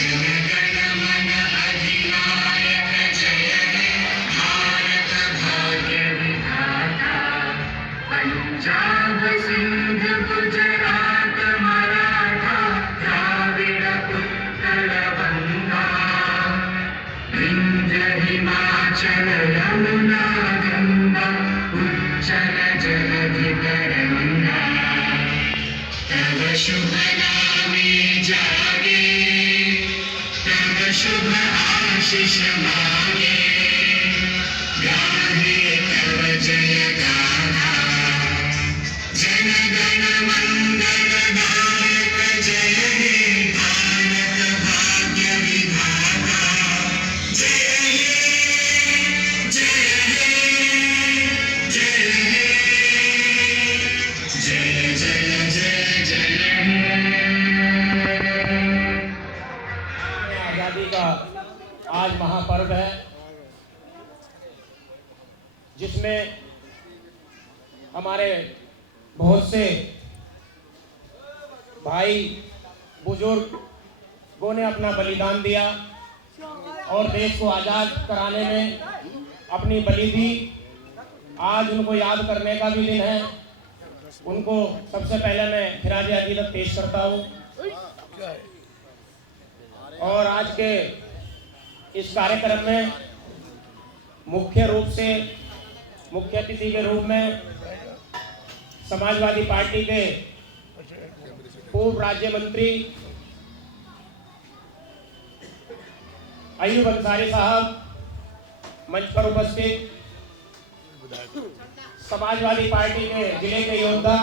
जनगण मन अधिनायक जय हे भारत भाग्य विधाता। पंजाब सिंध गुजरात मराठा द्राविड़ उत्कल बंगा। विंध्य हिमाचल यमुना गंगा उज्जल जलधि तरंगा। तव शुभ नामे जागे तव शुभ आशीष मांगे। गाहे तव जय गाथा जनगण मंगलदायक जय हे भारत भाग्य विधाता। जय हे जय हे जय हे जय जय जय जय हे। आजादी का आज महापर्व है, जिसमें हमारे बहुत से भाई बुजुर्गों ने अपना बलिदान दिया और देश को आज़ाद कराने में अपनी बलि दी। आज उनको याद करने का भी दिन है। उनको सबसे पहले मैं खिराज अकीदत पेश करता हूँ। और आज के इस कार्यक्रम में मुख्य रूप से मुख्य अतिथि के रूप में समाजवादी पार्टी के पूर्व राज्य मंत्री अयूब अंसारी साहब मंच पर उपस्थित, समाजवादी पार्टी के जिले के योद्धा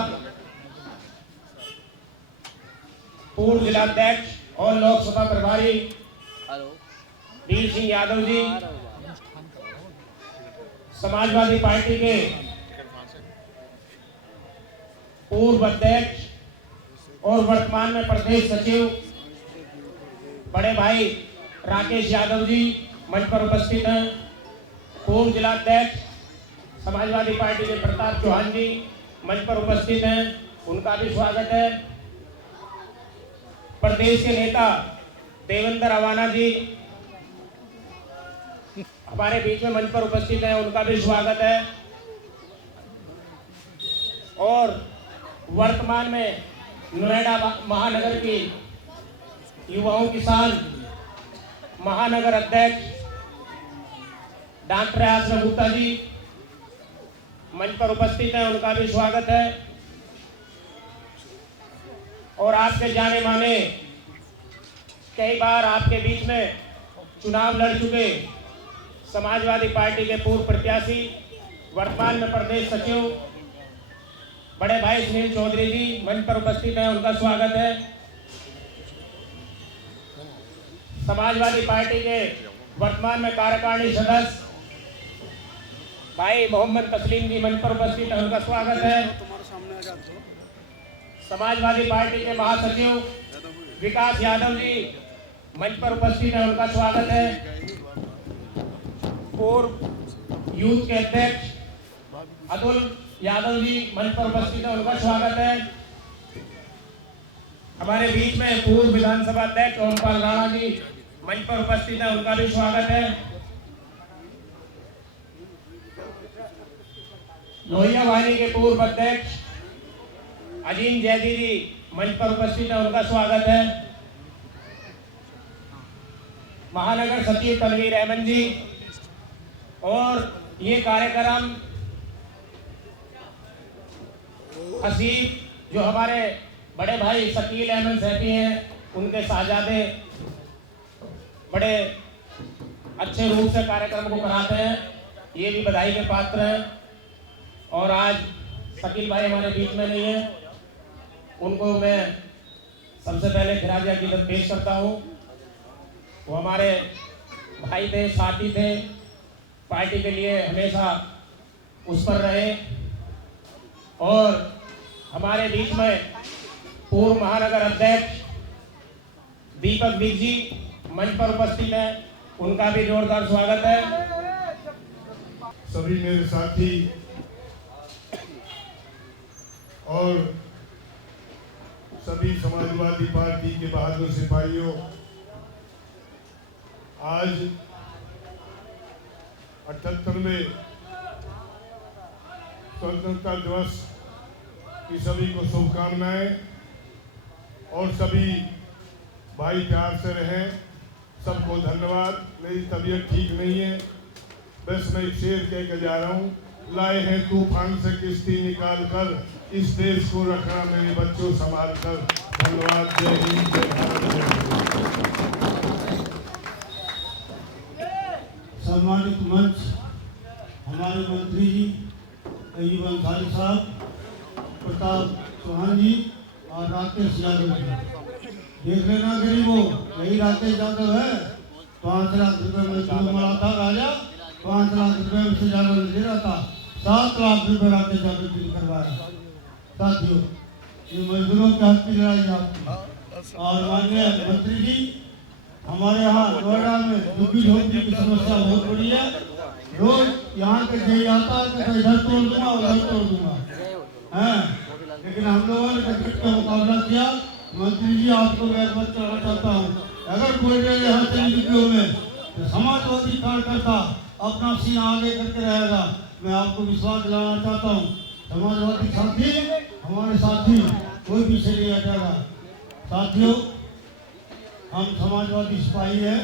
पूर्व जिलाध्यक्ष और लोकसभा प्रभारी वीर सिंह यादव जी, समाजवादी पार्टी के पूर्व अध्यक्ष और वर्तमान में प्रदेश सचिव बड़े भाई राकेश यादव जी मंच पर उपस्थित हैं। पूर्व जिलाध्यक्ष समाजवादी पार्टी के प्रताप चौहान जी मंच पर उपस्थित हैं, उनका भी स्वागत है। प्रदेश के नेता देवेंद्र अवाना जी हमारे बीच में मंच पर उपस्थित हैं, उनका भी स्वागत है। और वर्तमान में नोएडा महानगर की युवाओं किसान महानगर अध्यक्ष डॉक्टर आश्रम गुप्ता जी मंच पर उपस्थित हैं, उनका भी स्वागत है। और आपके जाने माने कई बार आपके बीच में चुनाव लड़ चुके समाजवादी पार्टी के पूर्व प्रत्याशी वर्तमान में प्रदेश सचिव बड़े भाई सुनील चौधरी जी मंच पर उपस्थित हैं, उनका स्वागत है। समाजवादी पार्टी के वर्तमान में कार्यकारिणी सदस्य भाई मोहम्मद तस्लीम जी मंच पर उपस्थित हैं, उनका स्वागत है। समाजवादी पार्टी के महासचिव विकास यादव जी मंच पर उपस्थित हैं, उनका स्वागत है। पूर्व यूथ के अध्यक्ष अतुल यादव जी मंच पर उपस्थित हैं, उनका स्वागत है। हमारे बीच में पूर्व विधानसभा अध्यक्ष ओमपाल राणा जी मंच पर उपस्थित हैं, उनका भी स्वागत है। लोहिया वाहिनी के पूर्व अध्यक्ष अजीम जैदी जी मंच पर उपस्थित हैं, उनका स्वागत है। महानगर सचिव तनवीर अहमद जी और ये कार्यक्रम हसीब जो हमारे बड़े भाई शकील अहमद सैफी हैं, उनके साहजादे बड़े अच्छे रूप से कार्यक्रम को कराते हैं, ये भी बधाई के पात्र हैं। और आज शकील भाई हमारे बीच में नहीं है, उनको मैं सबसे पहले खिराज अकीदत पेश करता हूँ। वो हमारे भाई थे, साथी थे, पार्टी के लिए हमेशा उस पर रहे। और हमारे बीच में पूर्व महानगर अध्यक्ष दीपक बिग जी मंच पर उपस्थित हैं, उनका भी जोरदार स्वागत है। सभी मेरे साथी और सभी समाजवादी पार्टी के बहादुर सिपाहियों, आज 78वें स्वतंत्रता दिवस की सभी को शुभकामनाएं और सभी भाई प्यार से रहें। सबको धन्यवाद। मेरी तबीयत ठीक नहीं है, बस मैं एक शेर कह के जा रहा हूँ। लाए हैं तूफान से किश्ती निकाल कर, इस देश को रखना मेरे बच्चों संभाल कर। धन्यवाद। जय हिंद, जय भारत, जय हिंद। सम्मानित मंच, हमारे मंत्री जी अयूब अंसारी साहब, प्रताप चौहान जी और राकेश यादव जी। देख लेना गरीबों, यही राकेश यादव है। 5 लाख रुपए में जो मिला था राजा, 5 लाख रुपए से ज्यादा नहीं दे रहा था। 7 लाख रुपए राकेश यादव जी ने करवाया। साथियों, ये मजदूरों के हक की लड़ाई आपकी। और माननीय मंत्री जी, हमारे यहाँ नोएडा में दुखी झोंपड़ी की समस्या बहुत बड़ी है। रोज यहाँ के जे आता है तो इधर तोड़ दूंगा उधर तोड़ दूंगा, हैं। लेकिन हम लोगों ने क्रिकेट का मुकाबला किया। मंत्री जी, आपको मैं एक बात कहना चाहता हूँ, अगर कोई यहाँ से निकले में तो समाजवादी कार्यकर्ता अपना सीना आगे करके रहेगा। मैं आपको विश्वास दिलाना चाहता हूँ, समाजवादी साथी हमारे साथी, कोई पीछे नहीं हटेगा। साथियों, हम समाजवादी सिपाही है।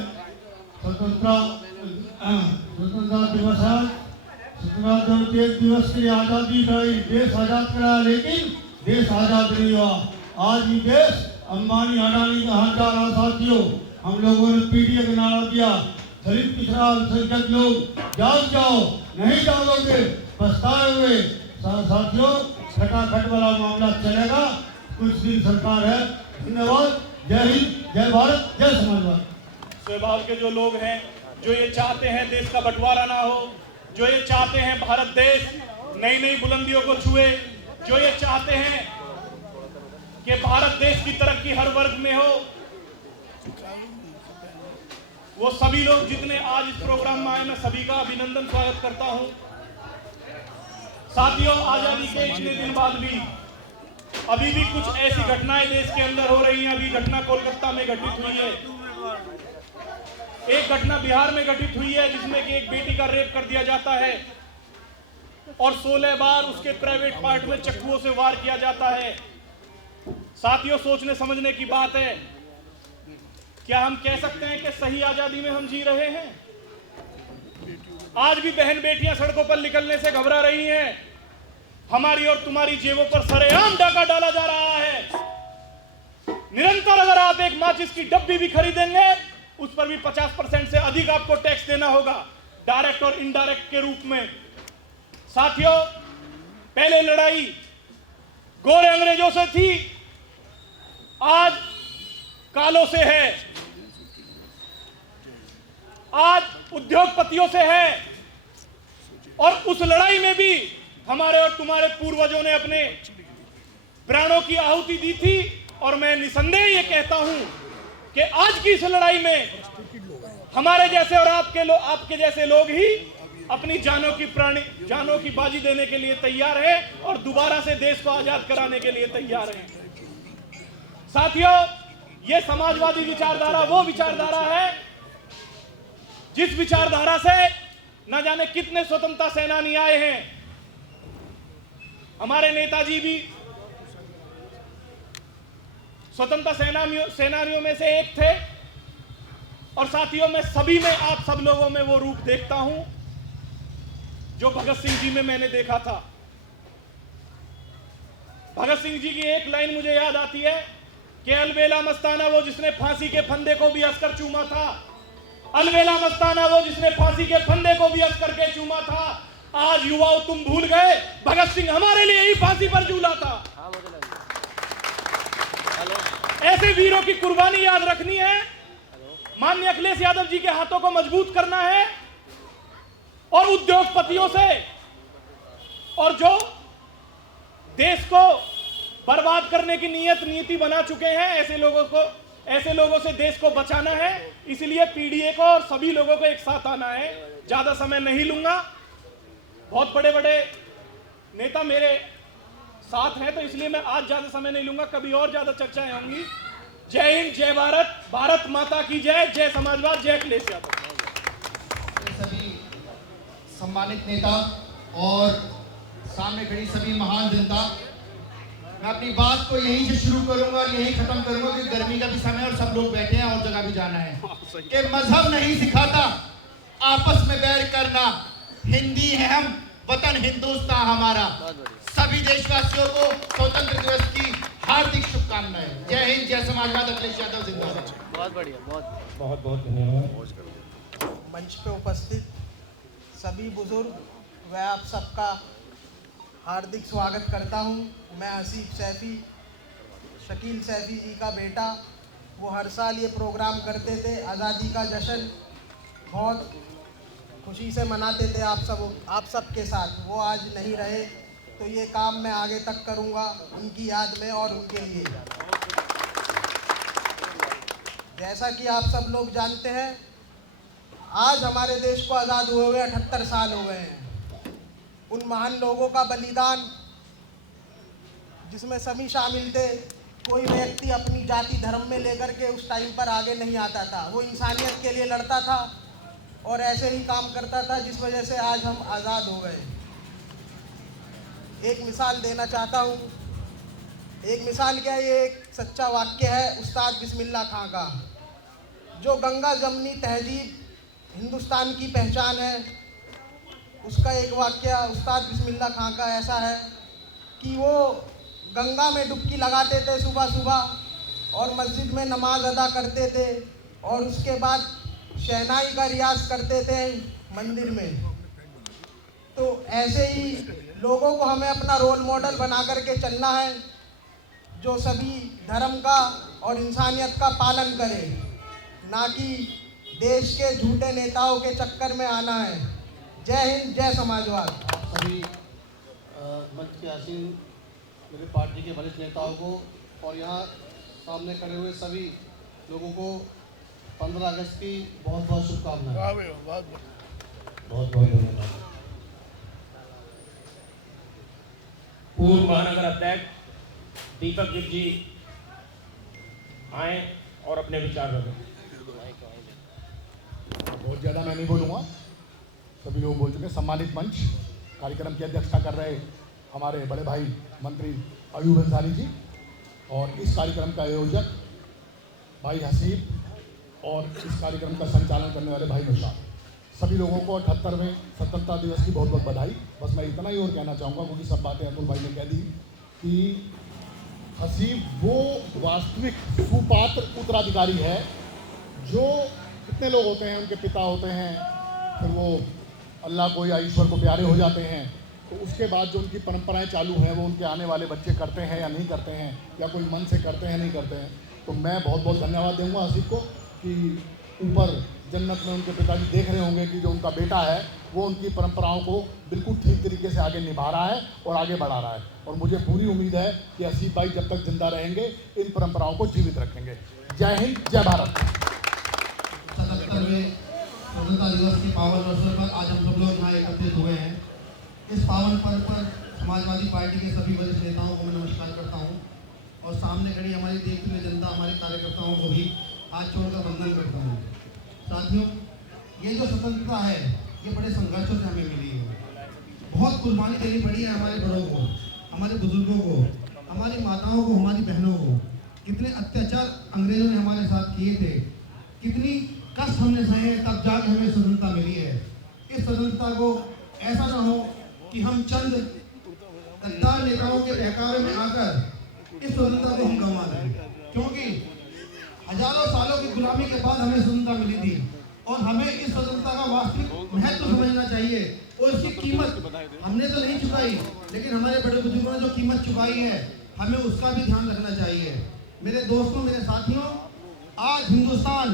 स्वतंत्रता दिवस है। स्वतंत्रता दिवस के लिए आज़ादी लड़ी, देश आज़ाद कराया, लेकिन देश आज़ाद नहीं हुआ। आज भी देश अंबानी अडानी का हाथ जा रहा। साथियों, हम लोगों ने पीडीए का नारा दिया, दलित पिछड़ा अल्पसंख्यक लोग जाग जाओ, नहीं जागोगे पछताए हुए। साथियों, खटाखट वाला मामला चलेगा, कुछ दिन सरकार है। धन्यवाद। जय हिंद, जय भारत, जय समाजवाद। स्वभाव के जो लोग हैं, जो ये चाहते हैं देश का बंटवारा ना हो, जो ये चाहते हैं भारत देश नई नई बुलंदियों को छुए, जो ये चाहते हैं कि भारत देश की तरक्की हर वर्ग में हो, वो सभी लोग जितने आज इस प्रोग्राम में आए, मैं सभी का अभिनंदन स्वागत करता हूं। साथियों, आजादी के इतने दिन बाद भी अभी भी कुछ ऐसी घटनाएं देश के अंदर हो रही हैं। अभी घटना कोलकाता में घटित हुई है, एक घटना बिहार में घटित हुई है जिसमें कि एक बेटी का रेप कर दिया जाता है और 16 बार उसके प्राइवेट पार्ट में चाकुओं से वार किया जाता है। साथियों, सोचने समझने की बात है। क्या हम कह सकते हैं कि सही आजादी में हम जी रहे हैं? आज भी बहन बेटियां सड़कों पर निकलने से घबरा रही हैं। हमारी और तुम्हारी जेबों पर सरेआम डाका डाला जा रहा है। निरंतर अगर आप एक माचिस की डब्बी भी खरीदेंगे, उस पर भी 50% से अधिक आपको टैक्स देना होगा, डायरेक्ट और इनडायरेक्ट के रूप में। साथियों, पहले लड़ाई गोरे अंग्रेजों से थी, आज कालों से है, आज उद्योगपतियों से है। और उस लड़ाई में भी हमारे और तुम्हारे पूर्वजों ने अपने प्राणों की आहुति दी थी। और मैं निसंदेह ये कहता हूं कि आज की इस लड़ाई में हमारे जैसे और आपके जैसे लोग ही अपनी जानों की बाजी देने के लिए तैयार है और दोबारा से देश को आजाद कराने के लिए तैयार है। साथियों, ये समाजवादी विचारधारा वो विचारधारा है जिस विचारधारा से न जाने कितने स्वतंत्रता सेनानी आए हैं। हमारे नेताजी भी स्वतंत्रता सेनानियों में से एक थे। और साथियों, मैं सभी में, आप सब लोगों में वो रूप देखता हूं जो भगत सिंह जी में मैंने देखा था। भगत सिंह जी की एक लाइन मुझे याद आती है कि अलबेला मस्ताना वो जिसने फांसी के फंदे को भी हंस कर चूमा था। अलबेला मस्ताना वो जिसने फांसी के फंदे को भी हंस करके चूमा था। आज युवाओं, तुम भूल गए भगत सिंह हमारे लिए ही फांसी पर झूला था। ऐसे वीरों की कुर्बानी याद रखनी है। माननीय अखिलेश यादव जी के हाथों को मजबूत करना है और उद्योगपतियों से और जो देश को बर्बाद करने की नीति बना चुके हैं, ऐसे लोगों से देश को बचाना है। इसलिए पीडीए को और सभी लोगों को एक साथ आना है। ज्यादा समय नहीं लूंगा, बहुत बड़े बड़े नेता मेरे साथ हैं, तो इसलिए मैं आज ज्यादा समय नहीं लूंगा, कभी और ज्यादा चर्चाएं होंगी। जय हिंद, जय भारत, भारत माता की जय, जय समाजवाद, जय अखिलेश यादव। सभी सम्मानित नेता और सामने खड़ी सभी महान जनता, मैं अपनी बात को यहीं से शुरू करूंगा और यहीं खत्म करूंगा क्योंकि गर्मी का भी समय और सब लोग बैठे हैं और जगह भी जाना है कि मजहब नहीं सिखाता आपस में बैर करना, हिंदी है हम, वतन हिंदुस्तान हमारा। सभी देशवासियों को स्वतंत्र दिवस की हार्दिक शुभकामनाएं। जय हिंद, जय समाजवाद, अखिलेश यादव जिंदाबाद। बहुत बढ़िया, बहुत बहुत धन्यवाद। मंच पे उपस्थित सभी बुजुर्ग व आप सबका हार्दिक स्वागत करता हूं। मैं हसीब सैफी, शकील सैफी जी का बेटा। वो हर साल ये प्रोग्राम करते थे, आज़ादी का जश्न बहुत खुशी से मनाते थे आप सब के साथ। वो आज नहीं रहे तो ये काम मैं आगे तक करूंगा उनकी याद में और उनके लिए। जैसा कि आप सब लोग जानते हैं, आज हमारे देश को आज़ाद हुए हुए 78 साल हो गए हैं। उन महान लोगों का बलिदान जिसमें सभी शामिल थे, कोई व्यक्ति अपनी जाति धर्म में लेकर के उस टाइम पर आगे नहीं आता था। वो इंसानियत के लिए लड़ता था और ऐसे ही काम करता था जिस वजह से आज हम आज़ाद हो गए। एक मिसाल देना चाहता हूँ। एक मिसाल क्या, ये एक सच्चा वाक्य है उस्ताद बिस्मिल्लाह खां का, जो गंगा जमनी तहजीब हिंदुस्तान की पहचान है। उसका एक वाक्य उस्ताद बिस्मिल्लाह खां का ऐसा है कि वो गंगा में डुबकी लगाते थे सुबह सुबह और मस्जिद में नमाज अदा करते थे और उसके बाद शहनाई का रियाज करते थे मंदिर में। तो ऐसे ही लोगों को हमें अपना रोल मॉडल बना करके चलना है, जो सभी धर्म का और इंसानियत का पालन करे, ना कि देश के झूठे नेताओं के चक्कर में आना है। जय हिंद, जय समाजवाद। सभी मंच के आसीन मेरे पार्टी के वरिष्ठ नेताओं को और यहाँ सामने खड़े हुए सभी लोगों को 15 अगस्त की बहुत बहुत शुभकामनाएं। बहुत बहुत धन्यवाद। पूर्व महानगर अध्यक्ष दीपक गिर जी आए और अपने विचार रखें। बहुत ज़्यादा मैं नहीं बोलूँगा, सभी लोग बोल चुके। सम्मानित मंच, कार्यक्रम की अध्यक्षता कर रहे हमारे बड़े भाई मंत्री अयूब अंसारी जी और इस कार्यक्रम का आयोजक भाई हसीब और इस कार्यक्रम का संचालन करने वाले भाई नौशाद, सभी लोगों को 78वें स्वतंत्रता दिवस की बहुत बहुत बधाई। बस मैं इतना ही और कहना चाहूँगा क्योंकि सब बातें अतुल भाई ने कह दी कि हसीब वो वास्तविक सुपात्र उत्तराधिकारी है जो कितने लोग होते हैं, उनके पिता होते हैं, फिर वो अल्लाह को या ईश्वर को प्यारे हो जाते हैं, तो उसके बाद जो उनकी परंपराएं चालू हैं वो उनके आने वाले बच्चे करते हैं या नहीं करते हैं, या कोई मन से करते हैं नहीं करते हैं। तो मैं बहुत बहुत धन्यवाद दूंगा हसीब को कि ऊपर जन्नत में उनके पिताजी देख रहे होंगे कि जो उनका बेटा है वो उनकी परंपराओं को बिल्कुल ठीक तरीके से आगे निभा रहा है और आगे बढ़ा रहा है। और मुझे पूरी उम्मीद है कि हसीब भाई जब तक जिंदा रहेंगे इन परंपराओं को जीवित रखेंगे। जय हिंद, जय भारत। 77वें स्वतंत्रता दिवस के पावन अवसर पर आज हम सब लोग यहाँ एकत्रित हुए हैं। इस पावन पर्व पर समाजवादी पार्टी के सभी वरिष्ठ नेताओं को मैं नमस्कार करता हूँ और सामने खड़ी हमारी देखती हुई जनता, हमारे कार्यकर्ताओं को भी हाथ छोड़कर वंदन करता हूँ। साथियों, ये जो स्वतंत्रता है ये बड़े संघर्षों से हमें मिली है। बहुत कुर्बानी देनी पड़ी है हमारे बड़ों को, हमारे बुजुर्गों को, हमारी माताओं को, हमारी बहनों को। कितने अत्याचार अंग्रेजों ने हमारे साथ किए थे, कितनी कष्ट हमने सहे, तब जाकर हमें स्वतंत्रता मिली है। इस स्वतंत्रता को ऐसा ना हो कि हम चंद गद्दार नेताओं के बहकावे में आकर इस स्वतंत्रता को हम गंवा दें, क्योंकि हजारों सालों की गुलामी के बाद हमें स्वतंत्रता मिली थी और हमें इस स्वतंत्रता का वास्तविक महत्व समझना चाहिए और इसकी कीमत हमने तो नहीं चुकाई, लेकिन हमारे बड़े बुजुर्गों ने जो कीमत चुकाई है हमें उसका भी ध्यान रखना चाहिए। मेरे दोस्तों, मेरे साथियों, आज हिंदुस्तान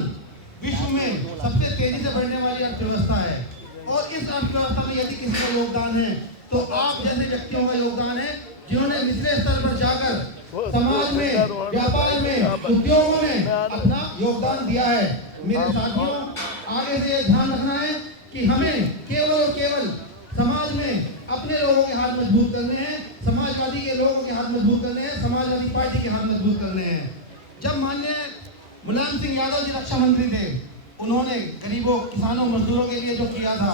विश्व में सबसे तेजी से बढ़ने वाली अर्थव्यवस्था है और इस अर्थव्यवस्था में यदि किसी का योगदान है तो आप जैसे व्यक्तियों का योगदान है जिन्होंने निचले स्तर पर जाकर समाज में, व्यापार में, उद्योगों में अपना योगदान दिया है। मेरे साथियों, आगे से ध्यान रखना है कि हमें केवल और केवल समाज में अपने लोगों के हाथ मजबूत करने हैं, समाजवादी के लोगों के हाथ मजबूत करने हैं, समाजवादी पार्टी के हाथ मजबूत करने हैं। जब माननीय मुलायम सिंह यादव जी रक्षा मंत्री थे, उन्होंने गरीबों, किसानों, मजदूरों के लिए जो किया था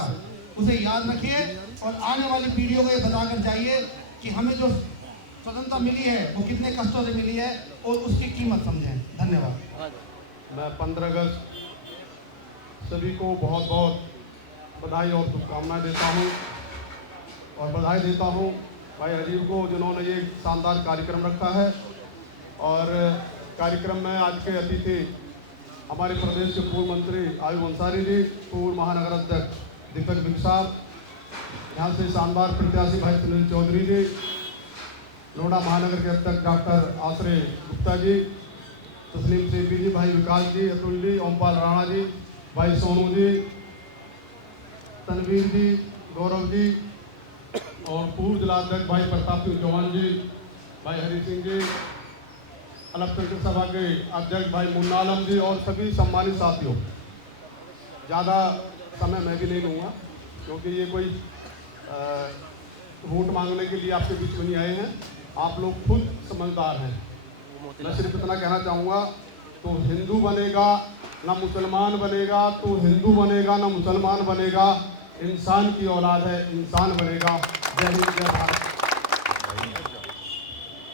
उसे याद रखिए और आने वाली पीढ़ियों को ये बताकर जाइए कि हमें जो स्वतंत्रता मिली है वो कितने कष्टों से मिली है और उसकी कीमत समझें। धन्यवाद। मैं 15 अगस्त सभी को बहुत बहुत बधाई और शुभकामनाएं देता हूं और बधाई देता हूं भाई हरीफ को, जिन्होंने ये शानदार कार्यक्रम रखा है। और कार्यक्रम में आज के अतिथि हमारे प्रदेश के पूर्व मंत्री आयुब अंसारी जी, पूर्व महानगर अध्यक्ष दीपक बिग साहब, यहाँ से शानदार प्रत्याशी भाई सुनील चौधरी जी, लोहड़ा महानगर के अध्यक्ष डॉक्टर आश्रय गुप्ता जी, तस्लीम सेठी जी, भाई विकास जी, अतुल जी, ओमपाल राणा जी, भाई सोनू जी, तनवीर जी, गौरव जी और पूर्व जिलाध्यक्ष भाई प्रताप सिंह चौहान जी, भाई हरी सिंह जी, अल्पसंख्यक सभा के अध्यक्ष भाई मुन्ना आलम जी और सभी सम्मानित साथियों। ज़्यादा समय मैं भी नहीं लूँगा क्योंकि ये कोई वोट मांगने के लिए आपके बीच में नहीं आए हैं, आप लोग खुद समझदार हैं। मैं सिर्फ इतना कहना चाहूँगा, तो हिंदू बनेगा ना मुसलमान बनेगा, तो हिंदू बनेगा ना मुसलमान बनेगा, इंसान की औलाद है, इंसान बनेगा। जय हिंद, जय भारत।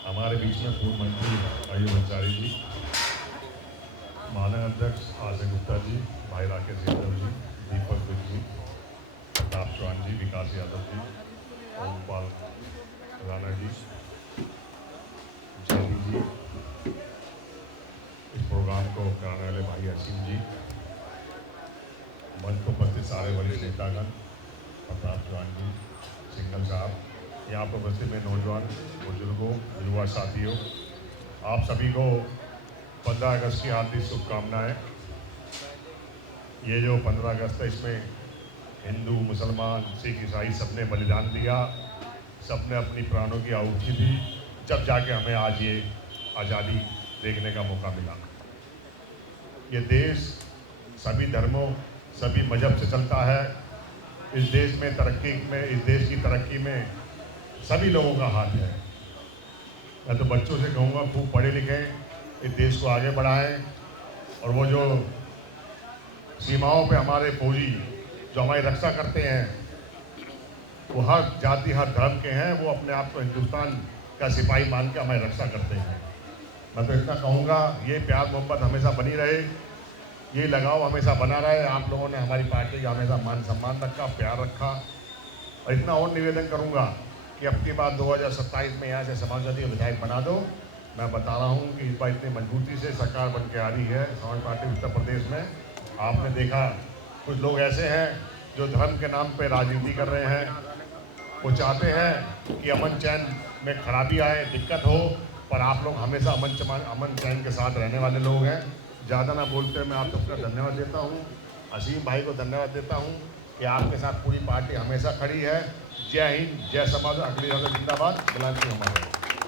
हमारे बीच में पूर्व मंत्री आयुब अंसारी जी, महानगर अध्यक्ष आश्रय गुप्ता जी, भाई राकेश यादव जी, दीपक बिग जी, प्रताप चौहान जी, विकास यादव जी, ओमपाल राणा जी, जयदी जी, इस प्रोग्राम को कराने वाले भाई असीम जी, मंच पर उपस्थित सारे वरिष्ठ नेतागण, प्रताप चौहान जी, सिंघल साहब, यहाँ पर बस्ती में नौजवान, बुजुर्गों, युवा साथियों, आप सभी को 15 अगस्त की हार्दिक शुभकामनाएं। ये जो 15 अगस्त है, इसमें हिंदू, मुसलमान, सिख, ईसाई सबने बलिदान दिया, सबने अपनी प्राणों की आहुति दी, जब जाके हमें आज ये आज़ादी देखने का मौका मिला। ये देश सभी धर्मों, सभी मजहब से चलता है। इस देश में तरक्की में, इस देश की तरक्की में सभी लोगों का हाथ है। मैं तो बच्चों से कहूँगा, खूब पढ़े लिखें, इस देश को आगे बढ़ाएं। और वो जो सीमाओं पे हमारे फौजी जो हमारी रक्षा करते हैं, वो हर जाति, हर धर्म के हैं, वो अपने आप को हिंदुस्तान का सिपाही मान के हमारी रक्षा करते हैं। मैं तो इतना कहूँगा, ये प्यार मोहब्बत हमेशा बनी रहे, ये लगाव हमेशा बना रहे। आप लोगों ने हमारी पार्टी का हमेशा मान सम्मान रखा, प्यार रखा। और इतना और निवेदन करूँगा कि अब की बार 2027 में यहाँ से समाजवादी विधायक बना दो। मैं बता रहा हूँ कि इस बार इतनी मजबूती से सरकार बन के आ रही है समाज पार्टी उत्तर प्रदेश में। आपने देखा कुछ लोग ऐसे हैं जो धर्म के नाम पे राजनीति कर रहे हैं। वो चाहते हैं कि अमन चैन में खराबी आए, दिक्कत हो, पर आप लोग हमेशा अमन चैन के साथ रहने वाले लोग हैं। ज़्यादा ना बोलते मैं आप सबका धन्यवाद देता हूँ। असीम भाई को धन्यवाद देता हूँ कि आपके साथ पूरी पार्टी हमेशा खड़ी है। जय हिंद, जय समाज, अखिलेश यादव जिंदाबाद, गुलाम सिंह हमारे,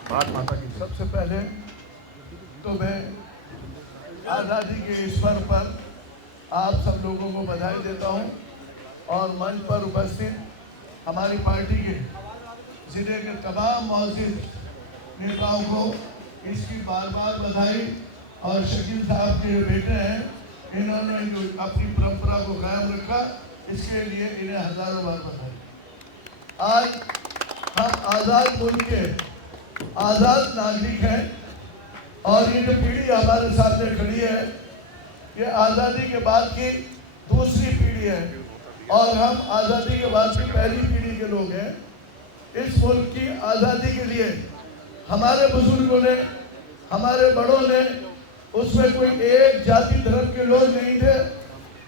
भारत माता की। सबसे पहले तो मैं आज़ादी के इस पर्व पर आप सब लोगों को बधाई देता हूं और मंच पर उपस्थित हमारी पार्टी के जिले के तमाम मौजूद नेताओं को इसकी बार बार बधाई। और शकील साहब के बेटे हैं, इन्होंने जो अपनी परंपरा को कायम रखा, इसके लिए इन्हें हजारों बार बधाई। आज हम आज़ाद मुल्क के आज़ाद नागरिक हैं और ये जो पीढ़ी हमारे सामने खड़ी है, ये आज़ादी के बाद की दूसरी पीढ़ी है और हम आज़ादी के बाद की पहली पीढ़ी के लोग हैं। इस मुल्क की आज़ादी के लिए हमारे बुजुर्गों ने, हमारे बड़ों ने, उसमें कोई एक जाति धर्म के लोग नहीं थे।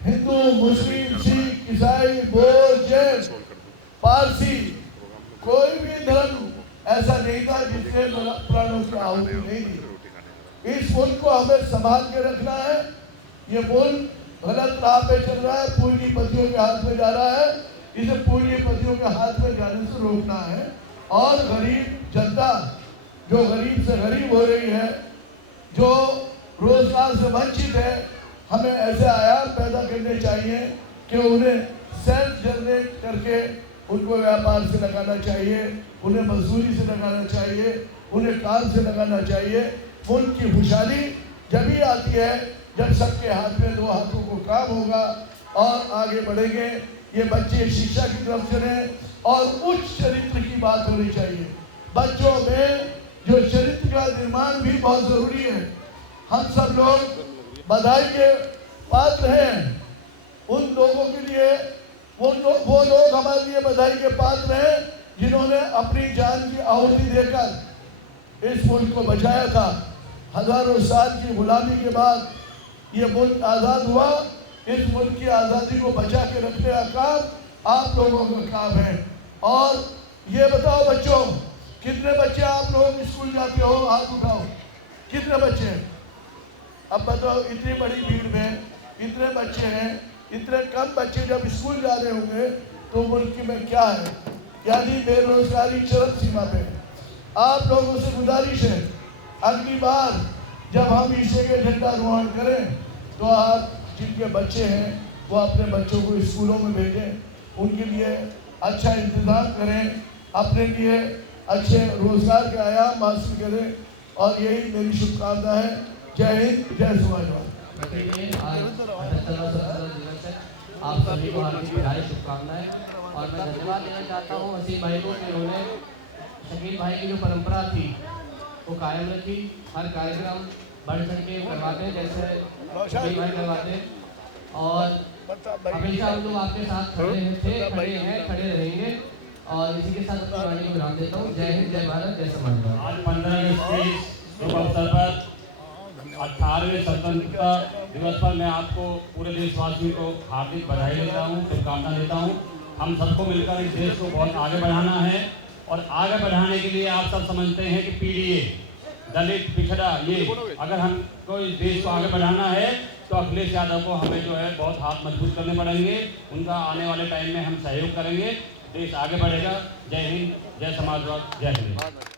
हिंदू, मुस्लिम, सिख, ईसाई, बौद्ध, जैन, पारसी, कोई भी धर्म ऐसा नहीं था जिसने प्राणों की आहुति नहीं दी। इस मुल्क को हमें संभाल के रखना है। ये मुल्क गलत राह पे चल रहा है, पूंजीपतियों के हाथ में जा रहा है। इसे पूंजीपतियों के हाथ में जाने से रोकना है और गरीब जनता जो गरीब से गरीब हो रही है, जो रोजगार से वंचित है, हमें ऐसे आयाम पैदा करने चाहिए कि उन्हें सेल्फ जनरेट करके उनको व्यापार से लगाना चाहिए, उन्हें मजदूरी से लगाना चाहिए, उन्हें काम से लगाना चाहिए। मुल्क की खुशहाली जब ही आती है जब सबके हाथ में दो हाथों को काम होगा और आगे बढ़ेंगे। ये बच्चे शिक्षा की तरफ चले और उच्च चरित्र की बात होनी चाहिए। बच्चों में जो चरित्र का निर्माण भी बहुत जरूरी है। हम सब लोग बधाई के पात्र हैं उन लोगों के लिए, वो लोग हमारे लिए बधाई के पात्र हैं जिन्होंने अपनी जान की आहुति देकर इस मुल्क को बचाया था। हजारों साल की गुलामी के बाद ये मुल्क आज़ाद हुआ। इस मुल्क की आज़ादी को बचा के रखने का काम आप लोगों का काम है। और ये बताओ बच्चों, कितने बच्चे आप लोग स्कूल जाते हो? हाथ उठाओ, कितने बच्चे? अब बताओ, इतनी बड़ी भीड़ में इतने बच्चे हैं, इतने कम बच्चे जब स्कूल जा रहे होंगे तो मुल्क में क्या है? यानी बेरोजगारी चरम सीमा पे। आप लोगों से गुजारिश है, अगली बार जब हम ईसे के झंडारोहण करें तो आप जिनके बच्चे हैं वो अपने बच्चों को स्कूलों में भेजें, उनके लिए अच्छा इंतज़ाम करें, अपने लिए अच्छे रोजगार के आयाम हासिल करें। और यही मेरी शुभकामना है। जय हिंद, जय समाजवाद। आप सभी को हार्दिक बधाई, शुभकामनाएं। और मैं धन्यवाद देना चाहता हूँ वसीम भाई को कि उन्होंने शकील भाई की जो परंपरा थी वो कायम रखी। हर कार्यक्रम बढ़ चढ़ के करवाते हैं जैसे शकील भाई करवाते हैं, और हमेशा हम लोग आपके साथ खड़े थे, खड़े हैं, खड़े रहेंगे। और इसी के साथ अपनी वाणी को विराम देता हूँ। जय हिंद, जय भारत, जय समाजवाद। आज 15 अगस्त के शुभ अवसर पर 18वें स्वतंत्रता दिवस पर मैं आपको पूरे देशवासियों को हार्दिक बधाई देता हूँ, शुभकामना देता हूँ। हम सबको मिलकर इस देश को बहुत आगे बढ़ाना है, और आगे बढ़ाने के लिए आप सब समझते हैं कि पीडीए, दलित, पिछड़ा, ये अगर हमको इस देश को आगे बढ़ाना है तो अखिलेश यादव को हमें जो है बहुत हाथ मजबूत करने पड़ेंगे। उनका आने वाले टाइम में हम सहयोग करेंगे, देश आगे बढ़ेगा। जय हिंद, जय समाजवाद, जय हिंद।